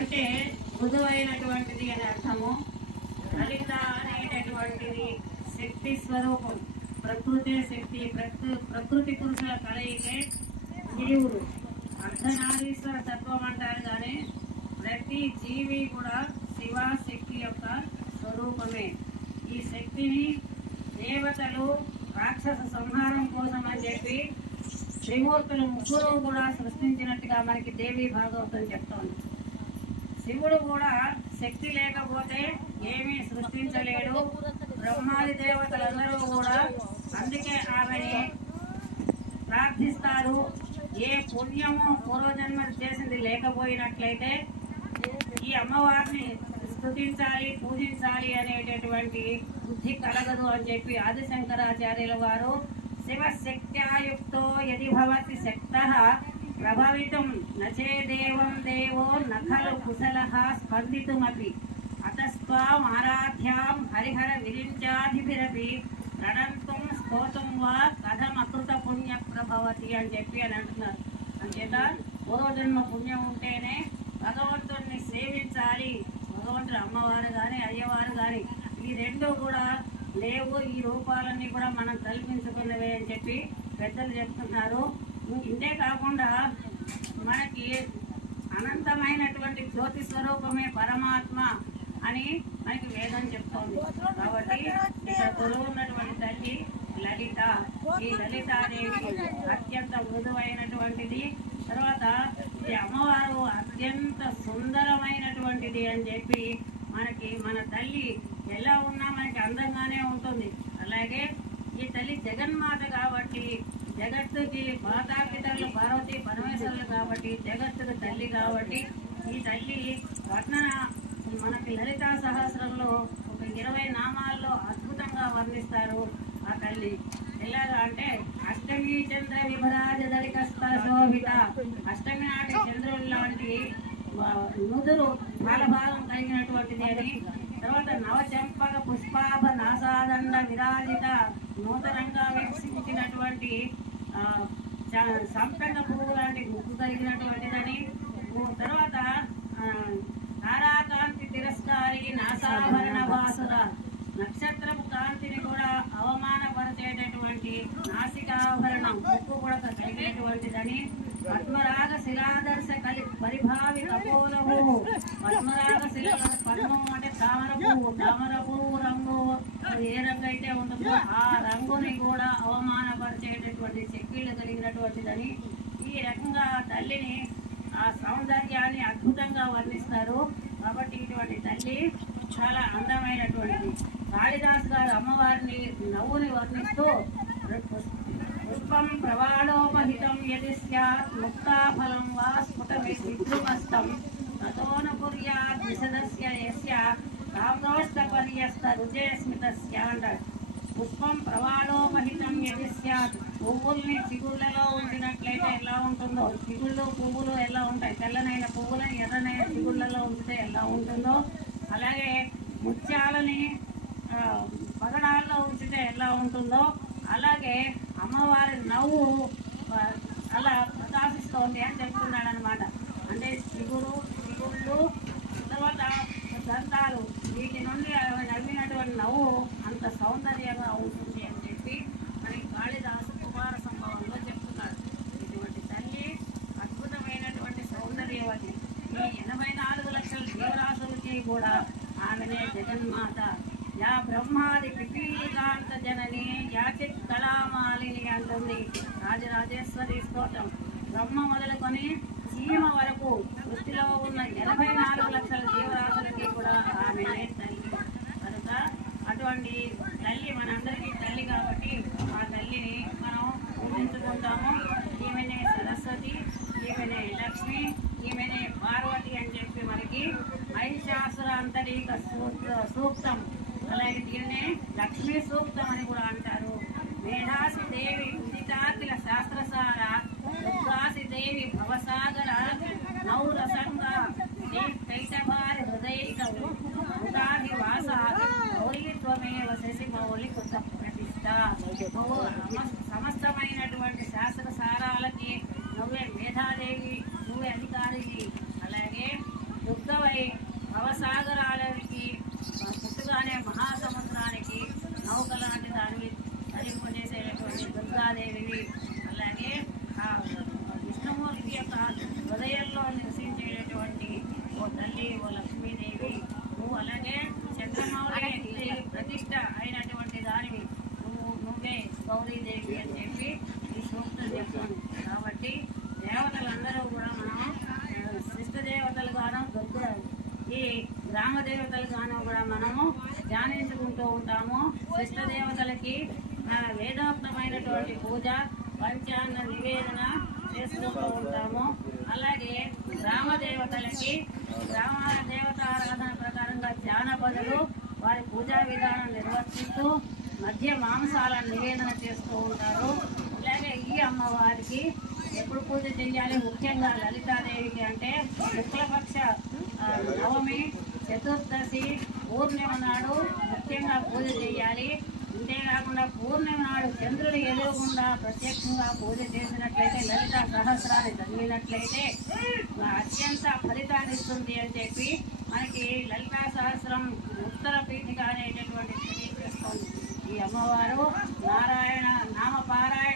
అంటే మృదువైనటువంటిది అని అర్థము. లలిత అనేటటువంటిది శక్తి స్వరూపం. ప్రకృతి శక్తి ప్రకృ ప్రకృతి పురుషుల కలయికే జీవుడు. అర్ధనారీశ్వర తత్వం అంటారు కానీ ప్రతి జీవి కూడా శివ శక్తి యొక్క స్వరూపమే. ఈ శక్తిని దేవతలు రాక్షస సంహారం కోసం అని చెప్పి త్రిమూర్తులు ముగ్గురు కూడా సృష్టించినట్టుగా మనకి దేవి భాగవతం చెప్తోంది. శివుడు కూడా శక్తి లేకపోతే ఏమీ సృష్టించలేడు. బ్రహ్మాది దేవతలందరూ కూడా అందుకే ఆమెని ప్రార్థిస్తారు. ఏ పుణ్యము పూర్వజన్మ చేసింది లేకపోయినట్లయితే ఈ అమ్మవారిని స్థుతించాలి పూజించాలి అనేటటువంటి బుద్ధి కలగదు అని చెప్పి ఆదిశంకరాచార్యుల వారు శివశక్త్యాయుక్తో యది భవతి శక్త ప్రభావితం నచే దేవం దేవో నఖలు కుశల స్పందితుమపి. అతస్వాం ఆరాధ్యాం హరిహర విరించాధిభిరపి. ప్రణంతం స్తోతం వా కథమకృత పుణ్య ప్రభవతి అని చెప్పి అని అంటున్నారు. అంచేత పూర్వజన్మ పుణ్యం ఉంటేనే భగవంతుడిని సేవించాలి. భగవంతుడు అమ్మవారు కానీ అయ్యవారు కానీ ఈ రెండు కూడా లేవు. ఈ రూపాలన్నీ కూడా మనం కల్పించుకున్నవే అని చెప్పి పెద్దలు చెప్తున్నారు. ఇంతే కాకుండా మనకి అనంతమైనటువంటి జ్యోతి స్వరూపమే పరమాత్మ అని మనకి వేదం చెప్తోంది. కాబట్టి ఇక్కడ ఉన్నటువంటి తల్లి లలిత. ఈ లలితాదేవి అత్యంత మృదువైనటువంటిది. తర్వాత ఈ అమ్మవారు అత్యంత సుందరమైనటువంటిది అని చెప్పి మనకి మన తల్లి ఎలా ఉన్నా మనకి అందంగానే ఉంటుంది. అలాగే ఈ తల్లి జగన్మాత కాబట్టి జగత్తుకి మాతాపితరులు పార్వతి పరమేశ్వరులు కాబట్టి జగత్తుకు తల్లి కాబట్టి ఈ తల్లి వర్ణన మనకి లలితా సహస్రంలో ఒక ఇరవై నామాల్లో అద్భుతంగా వర్ణిస్తారు ఆ తల్లి. ఎలాగా అంటే అష్టమి చంద్ర విభరాజ దళికస్త శోభిత అష్టమి నాటి చంద్రుడు లాంటి నుదురు బాలభాగం కలిగినటువంటిది అని తర్వాత నవచంపక పుష్పాభ నాసాదండ విరాజిత నూతనంగా వికసించినటువంటి ఆ, సంపెంగ పువ్వు లాంటి ముక్కు కలిగినటువంటిదని తర్వాత తారాకాంతి తిరస్కారి నాసాభరణ వాసుల నక్షత్రపు కాంతిని కూడా అవమానపరిచేటటువంటి నాసికాభరణం ముక్కు కూడా కలిగినటువంటిదని పద్మరాగ శిలాదర్శ కలి పరిభావి కపోల పద్మరాగ శిల పద్మం అంటే తామర పువ్వు తామర పువ్వు రంగు. అది ఏ రంగు అయితే ఉంటుందో ఆ రంగుని కూడా అవమానపరిచేటటువంటి శక్తులు కలిగినటువంటిదని ఈ రకంగా తల్లిని ఆ సౌందర్యాన్ని అద్భుతంగా వర్ణిస్తారు. కాబట్టి ఇటువంటి తల్లి చాలా అందమైనటువంటిది. కాళిదాస్ గారు అమ్మవారిని నవ్వుని వర్ణిస్తూ పుష్పం ప్రవాళోపహితం యది స్యాత్ ముక్తాఫలం వా స్ఫుటమి విద్రుమస్తం. తతోన కుర్యాత్ విశదస్య యస్య కామ్నోష్టపర్యస్త రుజయస్మితస్య అంటాడు పుష్పం ప్రవాళోపహితం ఎది స్యాత్. పువ్వుల్ని చిగుళ్ళలో ఉంచినట్లయితే ఎలా ఉంటుందో చిగుళ్ళు పువ్వులు ఎలా ఉంటాయి? తెల్లనైన పువ్వులని ఎర్రనైన చిగుళ్ళలో ఉంచితే ఎలా ఉంటుందో అలాగే ముత్యాలని పగడాల్లో ఉంచితే ఎలా ఉంటుందో అలాగే అమ్మవారి నవ్వు అలా ప్రకాశిస్తోంది అని చెప్తున్నాడు అనమాట అంటే చిగురు చిగుళ్ళు తర్వాత దంతాలు వీటి నుండి ఆమె నవ్వినటువంటి నవ్వు అంత సౌందర్యంగా ఉంటుంది అని చెప్పి మనకి కాళిదాసు కుమార సంభవంలో చెప్తున్నారు. ఇటువంటి తల్లి అద్భుతమైనటువంటి సౌందర్యవతి. ఈ ఎనభై నాలుగు లక్షల జీవరాశులకి కూడా ఆమెనే జగన్మాత. యా బ్రహ్మాది పిపీకాంత జనని యాచిత్ కళామాలిని అంటుంది రాజరాజేశ్వరి స్తోత్రం. బ్రహ్మ మొదలుకొని సీమ వరకు సృష్టిలో ఉన్న ఎనభై ಪೀಸು దేవతలు కూడా మనము ధ్యానించుకుంటూ ఉంటాము. శిష్ట దేవతలకి ఆ, వేదోక్తమైనటువంటి పూజ పంచాంగ నివేదన చేసుకుంటూ ఉంటాము. అలాగే గ్రామదేవతలకి గ్రామ దేవత ఆరాధన ప్రకారంగా జానపదులు వారి పూజా విధానం నిర్వర్తిస్తూ మధ్య మాంసాలను నివేదన చేస్తూ ఉంటారు. అలాగే ఈ అమ్మవారికి ఎప్పుడు పూజ చేయాలి ముఖ్యంగా లలితాదేవికి అంటే శుక్లపక్ష నవమి చతుర్దశి పూర్ణిమ నాడు ముఖ్యంగా పూజ చేయాలి. అంతేకాకుండా పూర్ణిమ నాడు చంద్రుడు ఎదురుగుండా ప్రత్యక్షంగా పూజ చేసినట్లయితే లలిత సహస్రాన్ని చదివినట్లయితే అత్యంత ఫలితాన్ని ఇస్తుంది అని చెప్పి మనకి లలితా సహస్రం ఉత్తర పీఠిక అనేటటువంటి తెలియజేస్తుంది ఈ అమ్మవారు నారాయణ నామ పారాయణ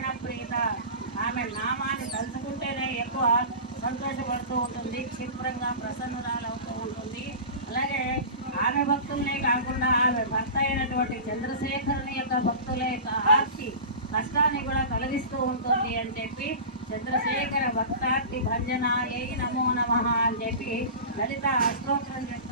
భక్తుల యొక్క ఆర్తి కష్టాన్ని కూడా తొలగిస్తూ ఉంటుంది అని చెప్పి చంద్రశేఖర భక్తార్తి ఏ నమో నమ అని చెప్పి లలిత అష్టోత్తరం చెప్పి